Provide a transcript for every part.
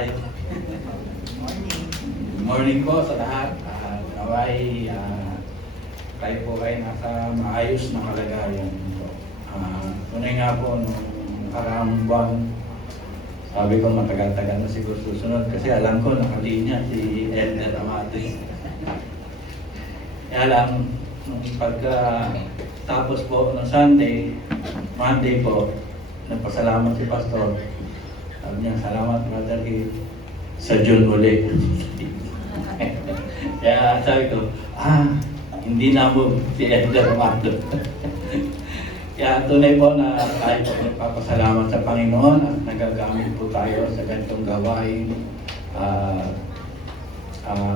tayo. Good morning po sa lahat. Naway, tayo po kayo nasa maayos na kalagayan. Tunay nga po, nung nakaraang buwan, sabi ko matagal-tagal na siguro susunod kasi alam ko nakalinya si Elder Amate. Kaya lang, nung pagka tapos po ng Sunday, Monday po, nagpasalamat si Pastor. Sabi niya, salamat Brother Heath, sa June ulit. Kaya sabi ko, hindi na mo si Elder Amate. Kaya tunay po na tayo po nagpapasalamat sa Panginoon at nagagamit po tayo sa ganitong gawain.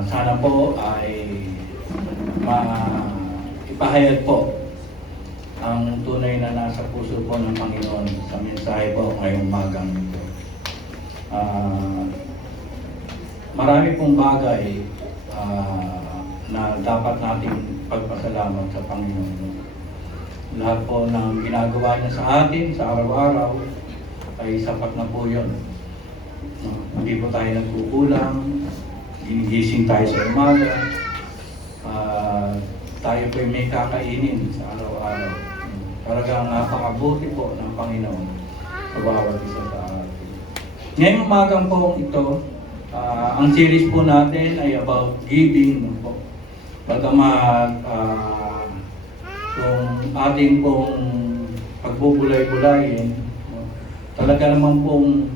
Sana po ay ipahayag po ang tunay na nasa puso po ng Panginoon sa mensahe po ngayong magang ito. Marami pong bagay na dapat nating pagpasalamat sa Panginoon. Lahat po ng ginagawa niya sa atin sa araw-araw ay sapat na po yun. Hindi po tayo nagkukulang, ginigising tayo sa umaga, tayo po may kakainin sa araw-araw. Talagang napakabuti po ng Panginoon sa bawat isa sa atin. Ngayong umagang po ito, ang series po natin ay about giving po. Bagamat kung ating pong pagbubulay-bulayin, talaga naman pong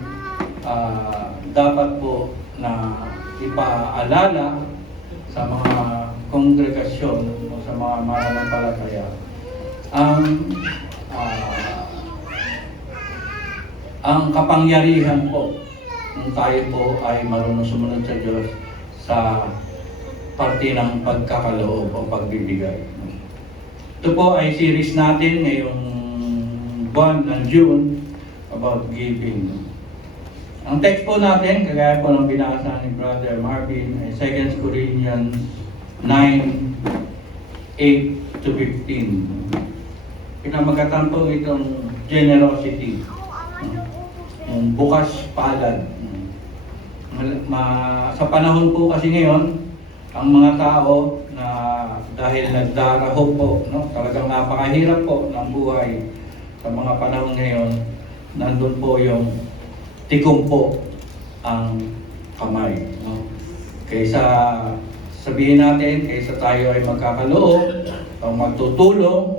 dapat po na ipaalala sa mga kongregasyon o sa mga mananampalataya ang kapangyarihan po kung tayo po ay marunong sumunod sa Diyos sa parte ng pagkakaloob o pagbibigay. Ito po ay series natin ngayong buwan ng June about giving. Ang text po natin, kagaya po ng binasa ni Brother Marvin, ay 2 Corinthians 9, 8 to 15. Pinamagatan po itong generosity, yung bukas palad. Sa panahon po kasi ngayon, ang mga tao na dahil nagdaraho po, talagang napakahirap po ng buhay sa mga panahon ngayon, nandun po yung tikumpo ang kamay. Kaysa sabihin natin, kaysa tayo ay magkakaloob o magtutulong,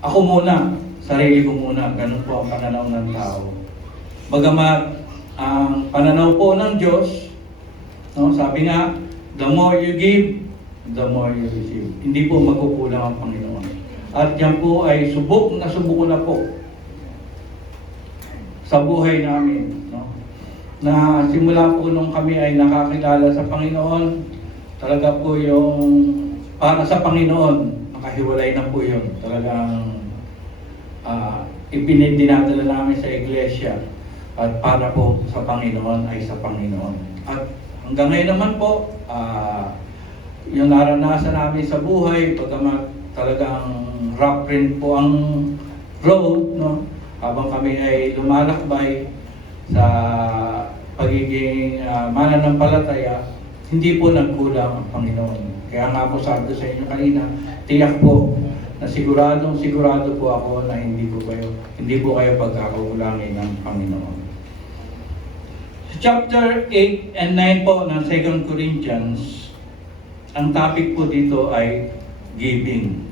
ako muna, sarili ko muna, ganun po ang pananaw ng tao. Bagamat ang pananaw po ng Diyos, sabi nga, the more you give, the more you receive. Hindi po magkukulang ang Panginoon. At yan po ay subok na po sa buhay namin. Na simula po nung kami ay nakakilala sa Panginoon, talaga po yung para sa Panginoon, makahiwalay na po yun. Talagang ipinidinadala namin sa iglesia at para po sa Panginoon ay sa Panginoon. At hanggang ngayon naman po, yung naranasan namin sa buhay, bagamat talagang rough rin po ang road, habang kami ay lumalakbay sa pagiging mananampalataya, hindi po nagkulang ang Panginoon. Kaya nga po sabi ko sa inyo kanina, tiyak po na sigurado po ako na hindi po kayo pagkakakulangin ng Panginoon. Chapter 8 and 9 po ng 2 Corinthians, ang topic po dito ay giving.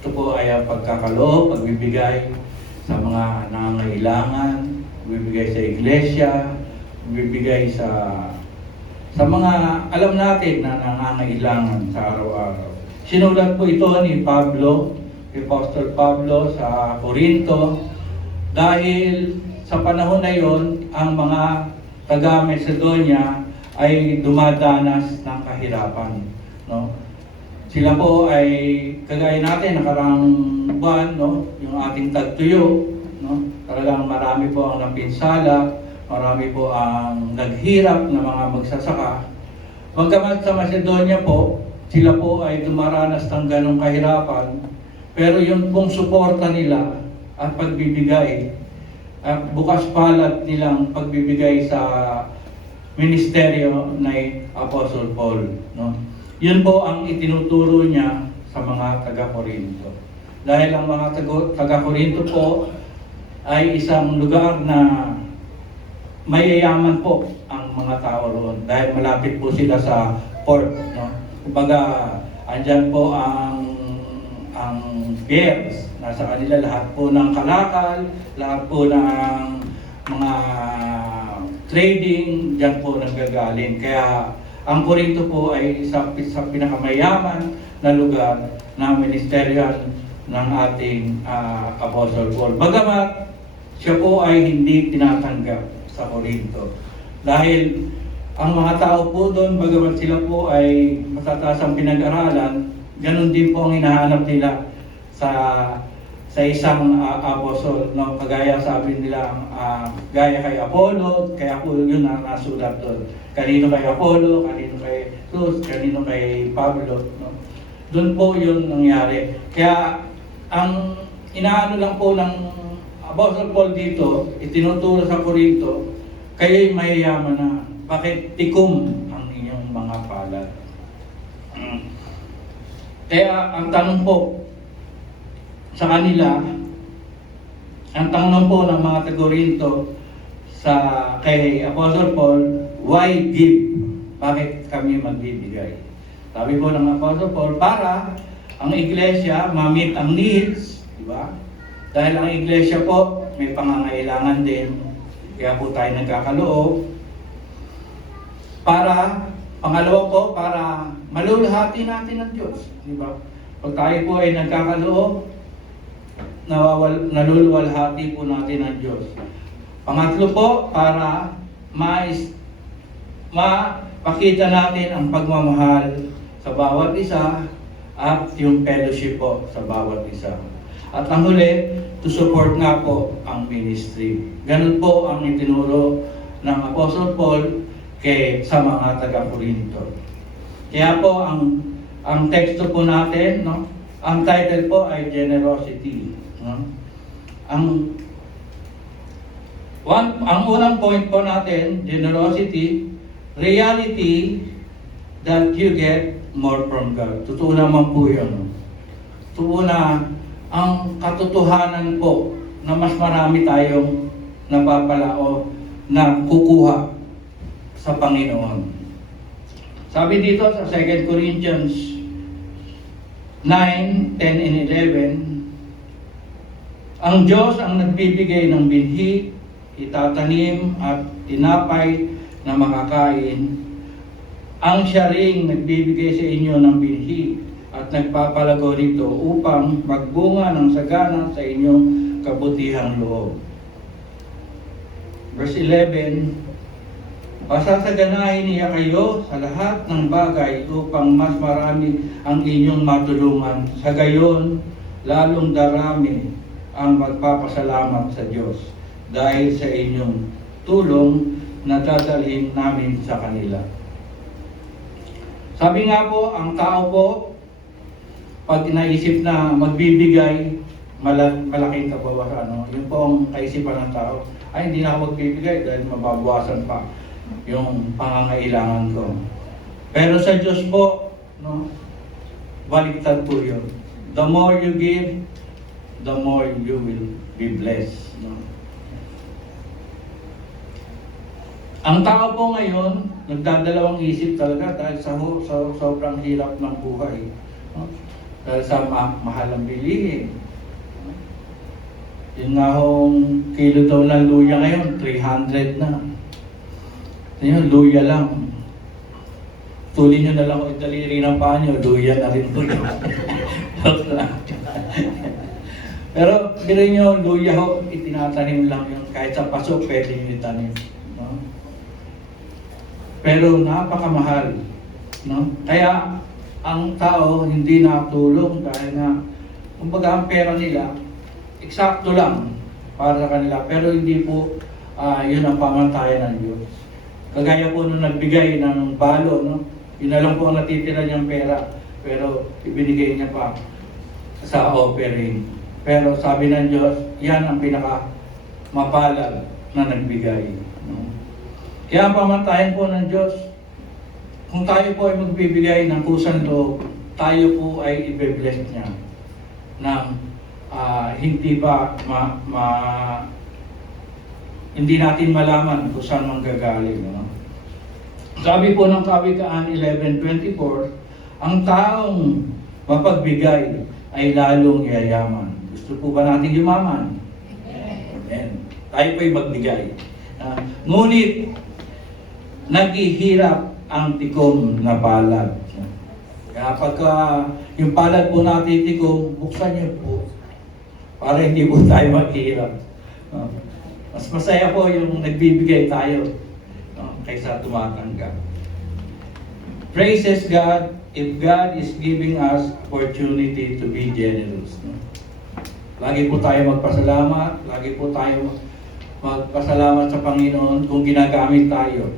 Ito po ay ang pagkakaloob, pagbibigay sa mga nangangailangan, pagbibigay sa iglesia, pagbibigay sa mga alam natin na nangangailangan sa araw-araw. Sinulat po ito ni Pablo, ni Apostol Pablo sa Corinto, dahil sa panahon na yon, ang mga taga-Macedonia ay dumadanas ng kahirapan. Sila po ay, kagaya natin, nakarang buwan, yung ating tagtuyo, talagang marami po ang napinsala, marami po ang naghirap na mga magsasaka. Bagamat sa Macedonia po, sila po ay dumaranas ng ganong kahirapan, pero yung pong suporta nila at pagbibigay bukas palad nilang pagbibigay sa ministeryo ni Apostle Paul. No? Yun po ang itinuturo niya sa mga taga-Korinto. Dahil ang mga taga-Korinto po ay isang lugar na mayayaman po ang mga tao roon dahil malapit po sila sa port. No? Kumbaga, andyan po ang piers. Nasa kanila lahat po ng kalakal, lahat po ng mga trading, dyan po nanggagaling. Kaya ang Korinto po ay sa pinakamayaman na lugar na ministeryan ng ating Apostle Paul. Bagamat siya po ay hindi tinatanggap sa Korinto. Dahil ang mga tao po doon, bagamat sila po ay matataas ang pinag-aralan, ganun din po ang hinahanap nila sa isang apostol, no? Kagaya sabi nila, gaya kay Apollo, kaya po yun ang nasulat doon. Kanino kay Apollo, kanino kay Cruz, kanino kay Pablo. No? Doon po yun nangyari. Kaya ang inaano lang po ng Apostle Paul dito, itinuturo sa Korinto, kayo'y mayayaman na. Bakit tikom ang inyong mga palad? Kaya ang tanong po sa kanila, ang tanong po ng mga taga-Korinto kay Apostle Paul, why give? Bakit kami magbibigay? Sabi po ng Apostle Paul, para ang iglesia ma-meet ang needs, di ba? Dahil ang iglesia po may pangangailangan din, kaya po tayo nagkakaloob. Pangalawa po, para malulhati natin ang Diyos, di ba? Pag tayo po ay nagkakaloob, naluluwalhati po natin ang Diyos. Pangatlo po, para mapakita natin ang pagmamahal sa bawat isa at yung fellowship po sa bawat isa. At ang huli, to support nga po ang ministry. Ganun po ang itinuro ng Apostle Paul sa mga taga-Korinto. Kaya po ang teksto po natin, no? Ang title po ay Generosity. No? Ang unang point po natin, generosity, reality that you get more from God. Totoo naman po yun. No? Totoo na ang katotohanan po na mas marami tayong napapalao na kukuha sa Panginoon. Sabi dito sa 2 Corinthians 9, 10, and 11, ang Diyos ang nagbibigay ng binhi, itatanim at tinapay na makakain. Ang siya ring nagbibigay sa inyo ng binhi at nagpapalago rito upang magbunga ng sagana sa inyong kabutihang loob. Verse 11, pasasaganahin niya kayo sa lahat ng bagay upang mas marami ang inyong matulungan. Sa gayon, lalong darami ang magpapasalamat sa Diyos dahil sa inyong tulong na dadalhin namin sa kanila. Sabi nga po, ang tao po, pag naisip na magbibigay, malaking kabawasan. Yun po ang kaisipan ng tao. Ay, hindi na ako magbibigay dahil mababawasan pa yung pangangailangan ko. Pero sa Diyos po, no, baliktad po yun. The more you give, the more you will be blessed. No? Ang tao po ngayon, nagdadalawang isip talaga dahil sa sobrang hirap ng buhay. No? Dahil sa mahal ang bilihin. No? Yung nga hong kilo daw ng luya ngayon, 300 na. Yun, luya lang. Tulin nyo na lang kung daliri ng paa nyo, luya na rin po yun. Pero bilhin nyo, luya ho, itinatanim lang yun. Kahit sa paso, pwede nyo itanim. No? Pero napakamahal. No? Kaya, ang tao hindi nakatulong dahil na, kumbaga ang pera nila, eksakto lang para sa kanila. Pero hindi po yun ang pamantayan ng Diyos. Kagaya po nung nagbigay ng balo, no? Yun na lang po ang natitira niyang pera. Pero ibinigay niya pa sa offering. Pero sabi ng Diyos, yan ang pinaka mapalad na nagbigay. No? Kaya ang pamantayan po ng Diyos, kung tayo po ay magbibigay ng kusang loob, tayo po ay i-bless niya ng hindi hindi natin malaman kung saan manggagaling. No? Sabi po ng Kawikaan 11:24, ang taong mapagbigay ay lalong yayaman. Gusto po ba natin yumaman? Amen. Tayo po ay magbigay. Ngunit, naghihirap ang tikom na palad. Kaya pagka yung palad po natin tikom, buksan niyo po para hindi po tayo maghihirap. Mas masaya po yung nagbibigay tayo kaysa tumatanggap. Praises God if God is giving us opportunity to be generous. Lagi po tayo magpasalamat, lagi po tayo magpasalamat sa Panginoon kung ginagamit tayo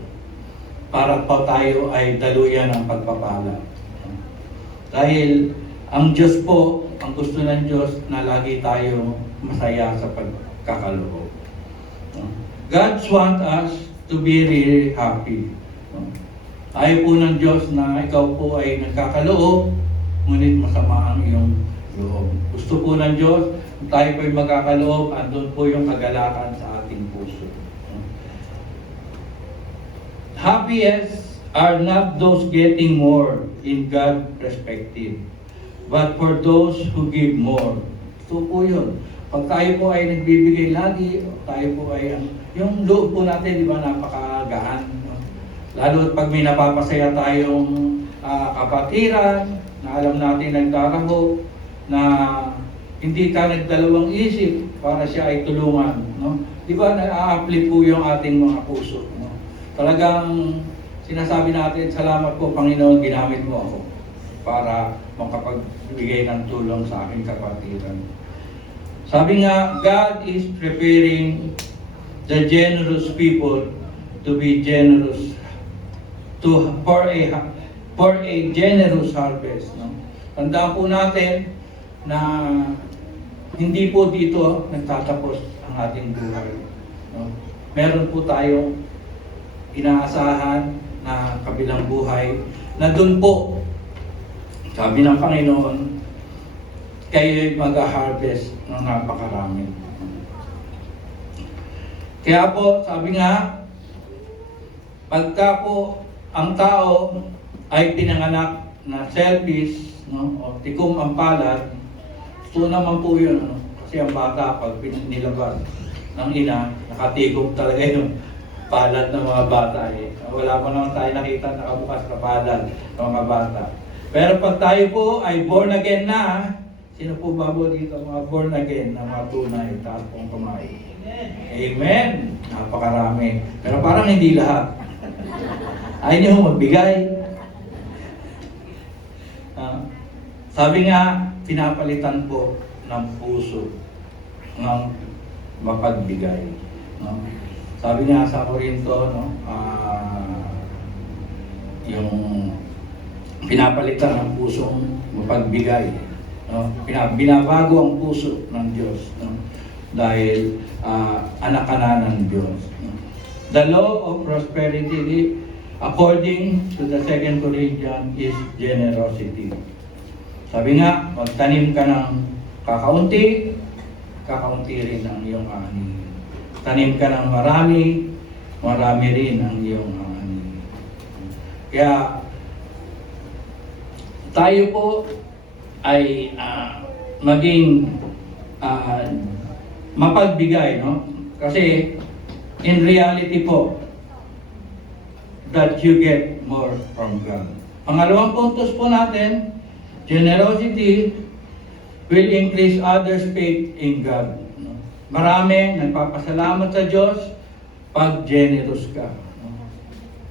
para po tayo ay daluyan ng pagpapala. Dahil ang Diyos po, ang gusto ng Diyos na lagi tayo masaya sa pagkakaloob. God wants us to be really happy. Ayaw po ng Diyos na ikaw po ay nagkakaloob, ngunit masama ang iyong loob. Gusto po ng Diyos, tayo po ay magkakaloob, andun po yung kagalakan sa ating puso. Happiest are not those getting more in God's perspective, but for those who give more. Ito po yun. Pag tayo po ay nagbibigay lagi, tayo po ay, yung loob po natin, di ba, napakagaan. Lalo pag may napapasaya tayong kapatiran, na alam natin nagkakaho, na hindi ka nagdalawang isip para siya ay tulungan. No? Di ba, na-uplift po yung ating mga puso. No? Talagang sinasabi natin, salamat po Panginoon, ginamit mo ako para makapagbigay ng tulong sa aking kapatiran. Sabi nga, God is preparing the generous people to be generous, for a generous harvest. No? Tandaan po natin na hindi po dito nagtatapos ang ating buhay. No? Meron po tayong inaasahan na kabilang buhay na doon po, sabi ng Panginoon, kayo'y mag-harvest ng napakarami. Kaya po, sabi nga, pagka po ang tao ay pinanganak na selfish, no, o tikom ang palad, ito naman po yun. No? Kasi ang bata, pag nilabas ng ina, nakatikom talaga yung palad ng mga bata. Eh. Wala pa naman tayo nakita nakabukas na palad ng mga bata. Pero pag tayo po ay born again na, sino po ba po dito mga born again na mga tunay, taas pong kamay? Amen! Napakarami. Pero parang hindi lahat. Ayaw niyo magbigay. Sabi nga, pinapalitan po ng puso ng mapagbigay. No? Sabi nga sa Korinto, no, yung pinapalitan ng pusong mapagbigay. No? Binabago ang puso ng Diyos. No? Dahil anak ka na ng Diyos. No? The law of prosperity, according to the 2 Corinthians, is generosity. Sabi nga, magtanim ka ng kakaunti, kakaunti rin ang iyong ani. Tanim ka ng marami, marami rin ang iyong ani. Kaya, tayo po ay maging mapagbigay, no? Kasi, in reality po, that you get more from God. Pangalawang puntos po natin, generosity will increase others' faith in God. Maraming nagpapasalamat sa Diyos pag generous ka.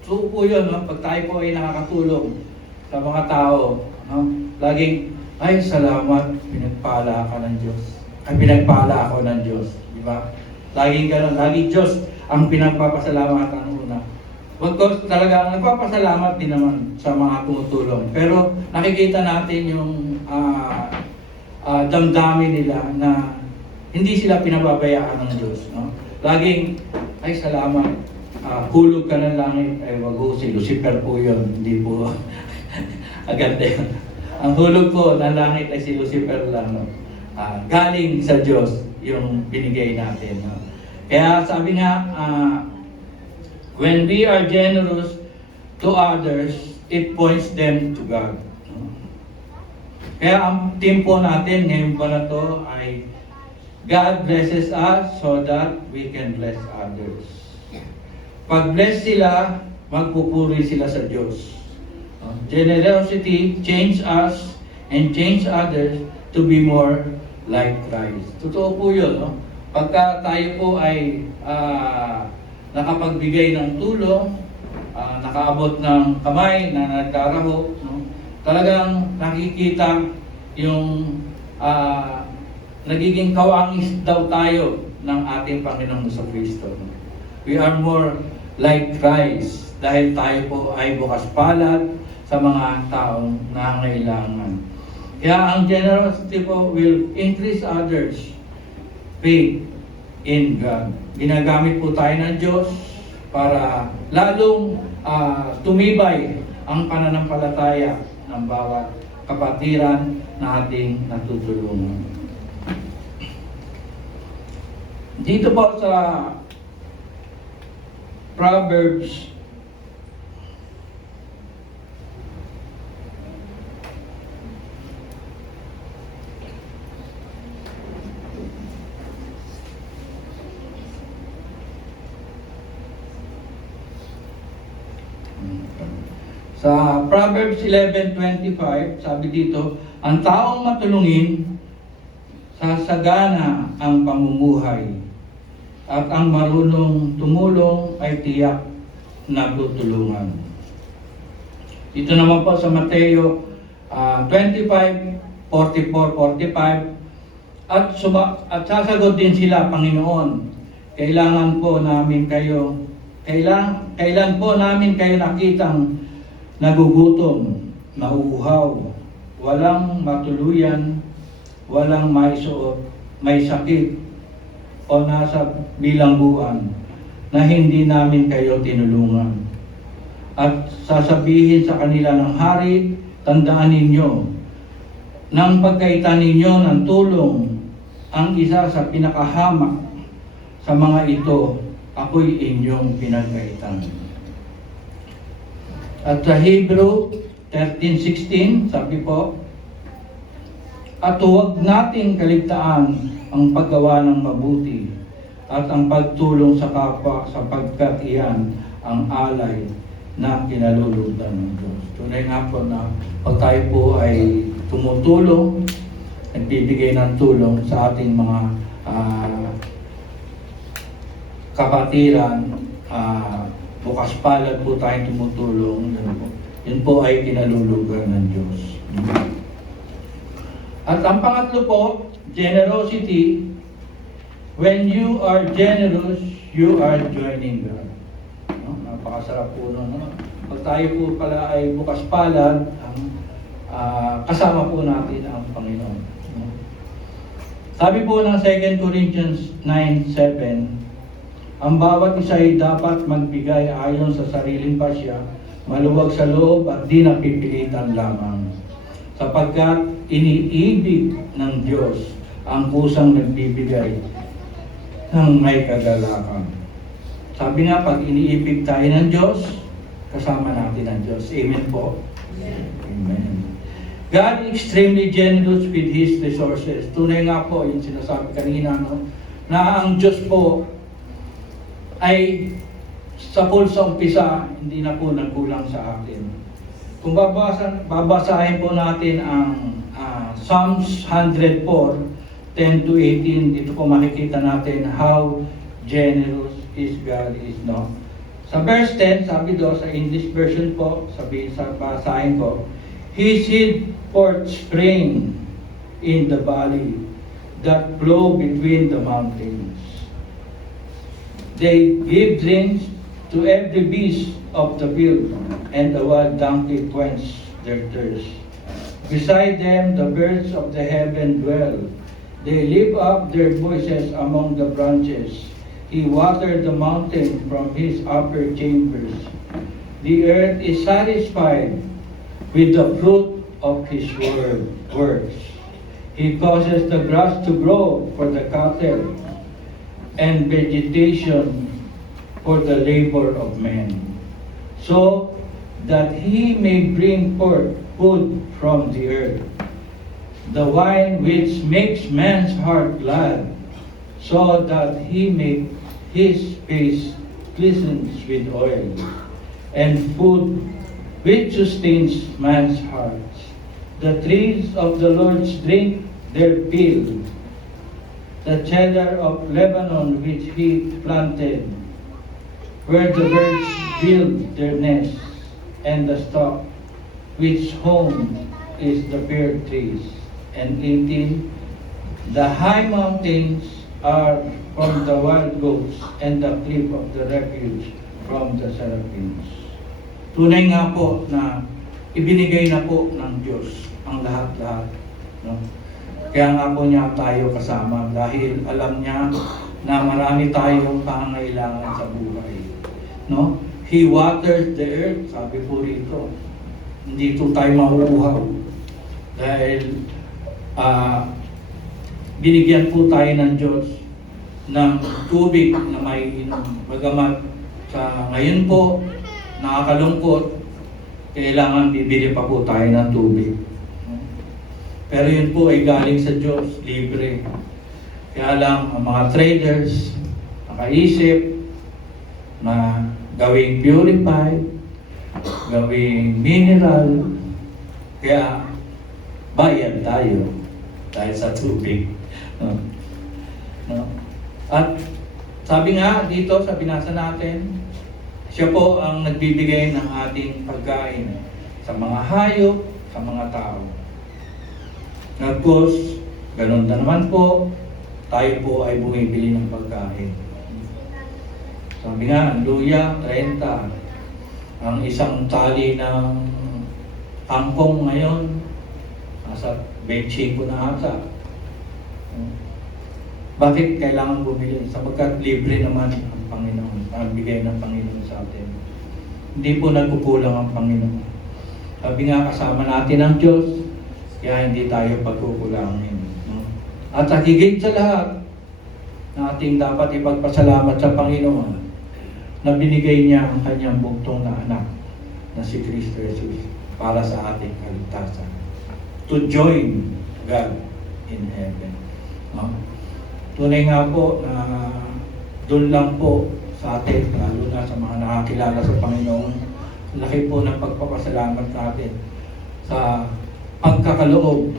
So po yun, no? Pag tayo po ay nakakatulong sa mga tao, no? Laging, ay salamat, pinagpala ka ng Diyos. Ay pinagpala ako ng Diyos. Di ba? Laging gano'n, laging Diyos ang pinagpapasalamatan una. Of course, talaga nagpapasalamat din naman sa mga tumutulong. Pero nakikita natin yung damdamin nila na hindi sila pinababayaan ng Diyos. No? laging, ay salamat, hulog ka ng langit, ay wag ho, si Lucifer po yun, hindi po agad yun. Ang hulog po ng langit ay si Lucifer lang. No? Galing sa Diyos yung binigay natin. No? Kaya sabi nga, when we are generous to others, it points them to God. No? Kaya ang team po natin ngayon pa na to ay God blesses us so that we can bless others. Pag bless sila, magpupuri sila sa Diyos. Generosity change us and change others to be more like Christ. Totoo po yun. No? Pagka tayo po ay nakapagbigay ng tulong, nakaabot ng kamay na nagdaraho, no? Talagang nakikita yung nagiging kawangis daw tayo ng ating Panginoong Kristo. We are more like Christ dahil tayo po ay bukas palad sa mga taong nangailangan. Kaya ang generosity po will increase others' faith in God. Ginagamit po tayo ng Diyos para lalong tumibay ang pananampalataya ng bawat kapatiran na ating natutulungan. Dito po sa Proverbs sa Proverbs 11:25, sabi dito, ang taong matulungin, sasagana ang pamumuhay, at ang marunong tumulong ay tiyak na tutulungan. Dito naman po sa Mateo 25:44-45, at sasagot din sila, Panginoon, kailan po namin kayo nakitang nagugutom, nauuhaw, walang matuluyan, walang maisuot, may sakit, o nasa bilangguan, na hindi namin kayo tinulungan. At sasabihin sa kanila ng hari, tandaan ninyo, nang pagkaitan ninyo ng tulong, ang isa sa pinakahamak sa mga ito, ako'y inyong pinagkaitan. At sa Hebrew 13:16, sabi po, at huwag nating kaligtaan ang paggawa ng mabuti at ang pagtulong sa kapwa, sapagkat iyan ang alay na kinalulutan ng Diyos. Tunay nga po na pag tayo po ay tumutulong, nagbibigay ng tulong sa ating mga kapatiran, bukas palad po tayong tumutulong, yun po ay kinalulugan ng Diyos. At ang pangatlo po, generosity. When you are generous, you are joining God. No? Napakasarap po nun. No? Pag tayo po pala ay bukas palad, kasama po natin ang Panginoon. No? Sabi po ng 2 Corinthians 9:7, ang bawat isa ay dapat magbigay ayon sa sariling pasya, maluwag sa loob at di napipilitan lamang. Sapagkat iniibig ng Diyos ang kusang nagbibigay ng may kagalakan. Sabi nga, pag iniibig tayo ng Diyos, kasama natin ang Diyos. Amen po? Amen. God is extremely generous with His resources. Tunay nga po, yung sinasabi kanina, no? Na ang Diyos po ay sa umpisa, hindi na po nagkulang sa akin. Kung babasahin po natin ang Psalms 104:10-18, dito po makikita natin how generous is God is, no? Sa verse 10, sabi do sa English version po, basahin ko, He seed forth spring in the valley that flow between the mountains. They give drinks to every beast of the field, and the wild donkey quench their thirst. Beside them the birds of the heaven dwell. They lift up their voices among the branches. He watered the mountain from his upper chambers. The earth is satisfied with the fruit of his works. He causes the grass to grow for the cattle and vegetation for the labor of men, so that he may bring forth food from the earth, the wine which makes man's heart glad, so that he make his face glistens with oil, and food which sustains man's hearts. The trees of the Lord's drink their fill, the cedar of Lebanon which he planted, where the birds build their nests, and the stock which home is the fir trees. And 18, the high mountains are from the wild goats, and the cliff of the refuge from the seraphims. Tunay nga po na ibinigay na po ng Diyos ang lahat-lahat. No? Kaya nga po niya tayo kasama dahil alam niya na marami tayong pangangailangan sa buhay. No? He waters the earth, sabi po rito. Hindi po tayo mahuhuhaw. Dahil binigyan po tayo ng Diyos ng tubig na may inom. Bagamat sa ngayon po, nakakalungkot, kailangan bibili pa po tayo ng tubig. Pero yun po ay galing sa Diyos, libre. Kaya lang, ang mga traders, nakaisip na gawing purified, gawing mineral, kaya bayad tayo dahil sa tubig. No? No? At sabi nga dito sa binasa natin, siya po ang nagbibigay ng ating pagkain sa mga hayop, sa mga tao. Of course, ganun na naman po, tayo po ay bumibili ng pagkain. Sabi nga, luya, 30. Ang isang tali ng kangkong ngayon, nasa 25 na ata. Bakit kailangan bumili? Sapagkat libre naman ang Panginoon, ang bigay ng Panginoon sa atin. Hindi po nagkukulang ang Panginoon. Sabi nga, kasama natin ang Diyos, kaya hindi tayo pagkukulangin. No? At sa higit sa lahat, na ating dapat ipagpasalamat sa Panginoon na binigay niya ang kanyang bugtong na anak na si Kristo Jesus para sa ating kaligtasan. To join God in heaven. No? Tunay nga po na doon lang po sa atin, lalo na sa mga nakakilala sa Panginoon, laki po ng pagpapasalamat natin sa pagkakaloob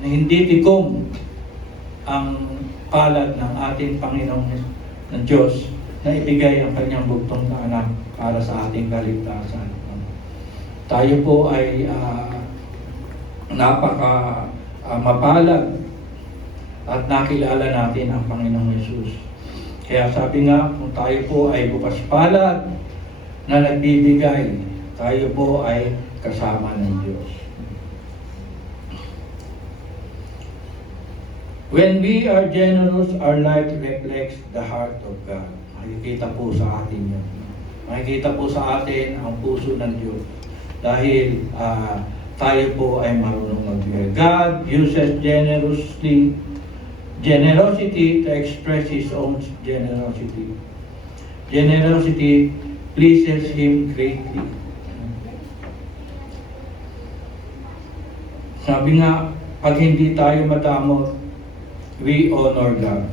na hindi tikom ang palad ng ating Panginoon ng Diyos na ibigay ang kanyang bugtong na anak para sa ating kaligtasan. Tayo po ay mapalad at nakilala natin ang Panginoong Yesus. Kaya sabi nga, kung tayo po ay bukas palad na nagbibigay, tayo po ay kasama ng Diyos. When we are generous, our life reflects the heart of God. Makikita po sa atin yun. Makikita po sa atin ang puso ng Diyos. Dahil tayo po ay marunong magbigay. God uses generosity to express His own generosity. Generosity pleases Him greatly. Sabi nga, pag hindi tayo madamot, we honor God.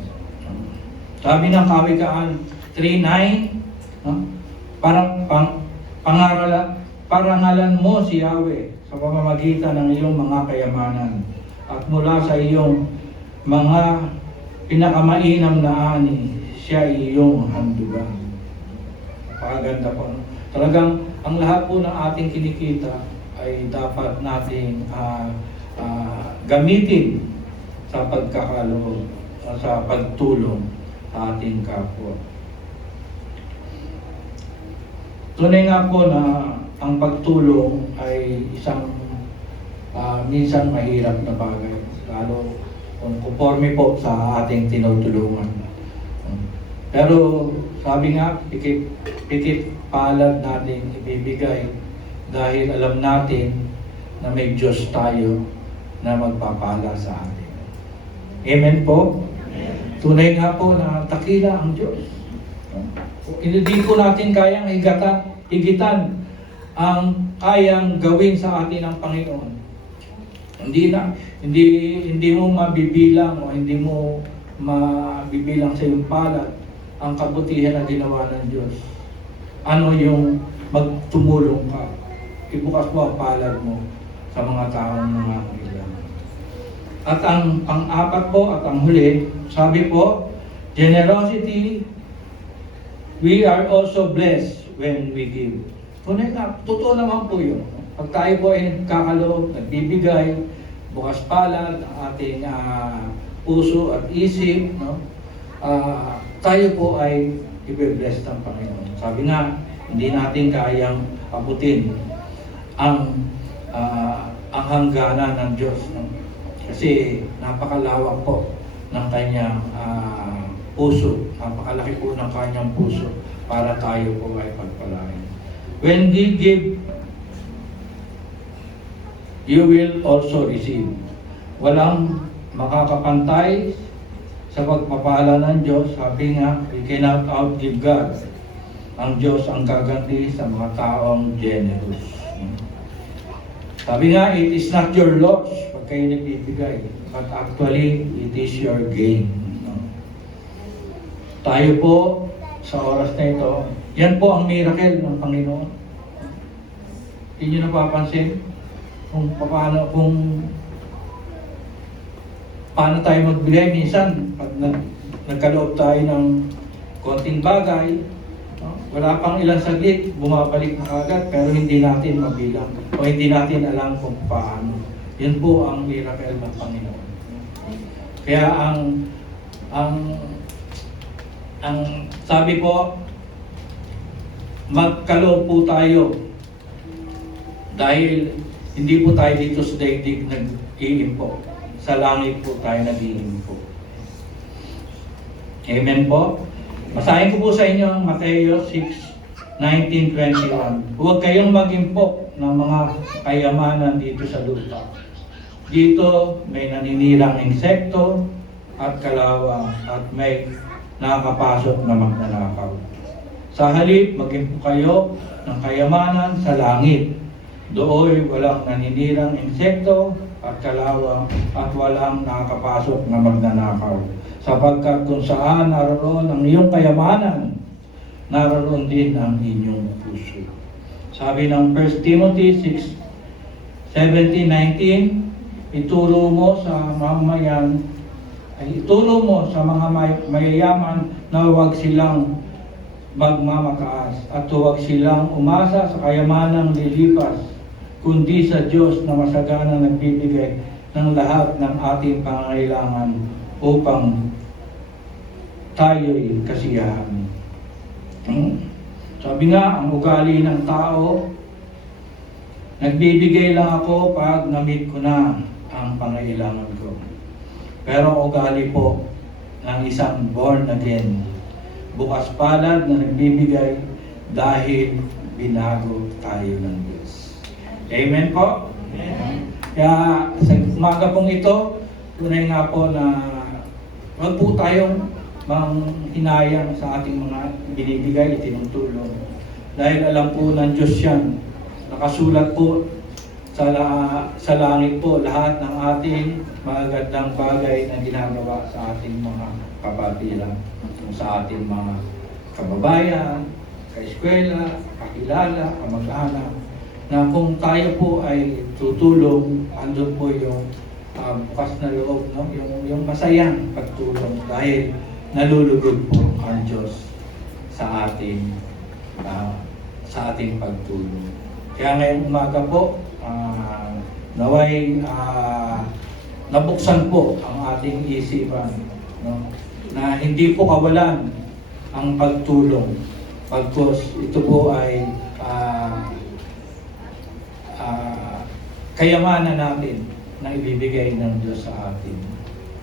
Sabi ng Kawikaan 3:9, parangalan mo si Yahweh sa pamamagitan ng iyong mga kayamanan at mula sa iyong mga pinakamainam na ani, siya iyong handugan. Napakaganda po. Talagang ang lahat po ng ating kinikita ay dapat nating gamitin sa pagkakaloob, sa pagtulong sa ating kapwa. Tunay nga po na ang pagtulong ay isang minsan mahirap na bagay, lalo kung conforme po sa ating tinutulungan. Pero sabi nga, pikit palad natin ibibigay dahil alam natin na may Diyos tayo na magpapala sa atin. Amen po? Tunay nga po na takila ang Diyos. Hindi po natin kayang higitan ang kayang gawin sa atin ng Panginoon. Hindi mo mabibilang o hindi mo mabibilang sa iyong palad ang kabutihan na ginawa ng Diyos. Ano yung magtumulong ka? Ibukas mo ang palad mo sa mga taong nangangailangan. At ang pang-apat po at ang huli, sabi po, generosity, we are also blessed when we give. Tunay na, totoo naman po yun. Pag tayo po ay nagkakaloob, nagbibigay, bukas palad ang ating puso at isip, no? Tayo po ay i-bless ng Panginoon. Sabi nga, hindi natin kayang abutin ang hangganan ng Diyos. No? Kasi napakalawak po ng kanyang puso. Napakalaki po ng kanyang puso para tayo po ay pagpalain. When we give, you will also receive. Walang makakapantay sa pagpapala ng Diyos. Sabi nga, we cannot outgive God. Ang Diyos ang gaganti sa mga taong generous. Sabi nga, it is not your loss pag kayo nagbibigay, but actually, it is your gain. Tayo po, sa oras na ito, yan po ang miracle ng Panginoon. Hindi nyo napapansin kung paano tayo magbigay. Minsan, pag nagkaloob tayo ng konting bagay, wala pang ilang saglit, bumabalik na agad, pero hindi natin mabilang o hindi natin alam kung paano. Yun po ang miracle ng Panginoon. Kaya ang sabi po, magkaloob po tayo dahil hindi po tayo dito sa daigdig nag-iimpo. Sa langit po tayo nag-iimpo. Amen po? Basahin ko po sa inyo ang Mateo 6:19-21. Huwag kayong mag-impok ng mga kayamanan dito sa lupa. Dito may naninirang insekto at kalawang at may nakakapasok na magnanakaw. Sa halip, mag-impok kayo ng kayamanan sa langit. Doon walang naninirang insekto at kalawang at walang nakakapasok na magnanakaw. Sapagkat kung saan naroon ang iyong kayamanan, naroon din ang inyong puso. Sabi ng 1 Timothy 6:17-19, ituro mo sa mga mayayaman na huwag silang magmamataas at huwag silang umasa sa kayamanang lilipas, kundi sa Diyos na masagana nagbibigay ng lahat ng ating pangangailangan upang tayo'y kasiyahan. Sabi nga, ang ugali ng tao, nagbibigay lang ako pag na-meet ko na ang pangailangan ko. Pero ang ugali po ng isang born again, bukas palad na nagbibigay dahil binago tayo ng Diyos. Amen po? Amen. Kaya sa umaga pong ito, tunay nga po na wag po tayong manghinayang sa ating mga binibigay, itinutulong. Dahil alam po ng Diyos yan. Nakasulat po sa langit po lahat ng ating magagandang bagay na ginagawa sa ating mga kapatiran, sa ating mga kababayan, kaeskwela, kakilala, kamag-anak, na kung tayo po ay tutulong, andun po yung bukas na loob, no? yung masayang pagtulong dahil nalulugod po ang Diyos sa ating pagtulong. Kaya ngayong umaga po, naway nabuksan po ang ating isipan, no? Na hindi po kawalan ang pagtulong, pagkos ito po ay kayamanan natin na ibibigay ng Diyos sa atin.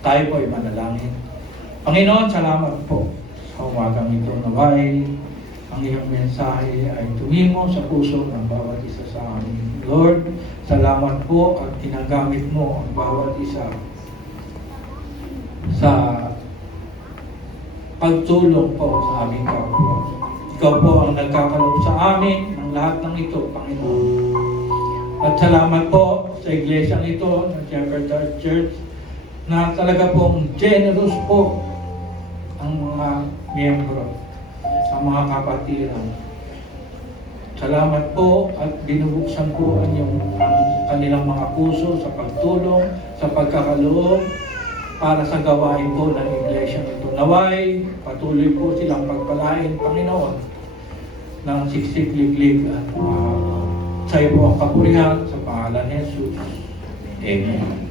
Tayo po ay manalangin. Panginoon, salamat po sa sa umagang ito. Naway, ang iyong mensahe ay tumimo sa puso ng bawat isa sa amin. Lord, salamat po at ginagamit mo ang bawat isa sa pagtulong po sa aming kapwa. Ikaw po ang nagkakaloob sa amin ng lahat ng ito, Panginoon. At salamat po sa iglesyang ito ng Shepherd Heart Church na talaga pong generous po ang mga miyembro, ang mga kapatiran. Salamat po at binubuksan po ang kanilang mga puso sa pagtulong, sa pagkakaloob para sa gawain po ng iglesia ito. Naway, patuloy po silang pagpalain, Panginoon, ng siksik, liglig at sa iyo po ang kapurihan sa pangalan ni Jesus. Amen.